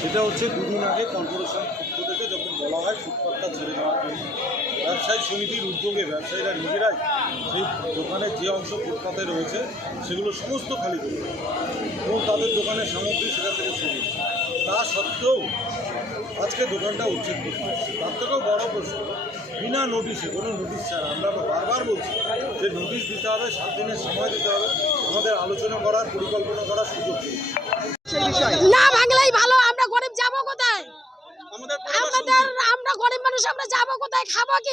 সেটা হচ্ছে দুদিন আগে কর্পোরেশন পক্ষ থেকে যখন বলা হয় ফুটপাতটা ছেড়ে দেওয়ার জন্য ব্যবসায়ী সমিতির উদ্যোগে ব্যবসায়ীরা নিজেরাই সেই দোকানের যে অংশ ফুটপাতে রয়েছে সেগুলো সমস্ত খালি করে এবং তাদের দোকানের সামগ্রী সেখান থেকে সরিয়ে তা সত্ত্বেও আজকে দোকানটা উচ্ছেদ করতে হচ্ছে। তার থেকেও বড় প্রশ্ন, বিনা নোটিশে কোনো নোটিশ ছাড়া আমরা বারবার বলছি যে নোটিশ দিতে হবে, 7 দিনের সময় দিতে হবে, আমাদের আলোচনা করার পরিকল্পনা করার সুযোগ দিই। না ভাঙলেই ভালো, আমরা গরিব যাবো কোথায়? আমরা গরিব মানুষ, আমরা যাবো কোথায়, খাবো কি?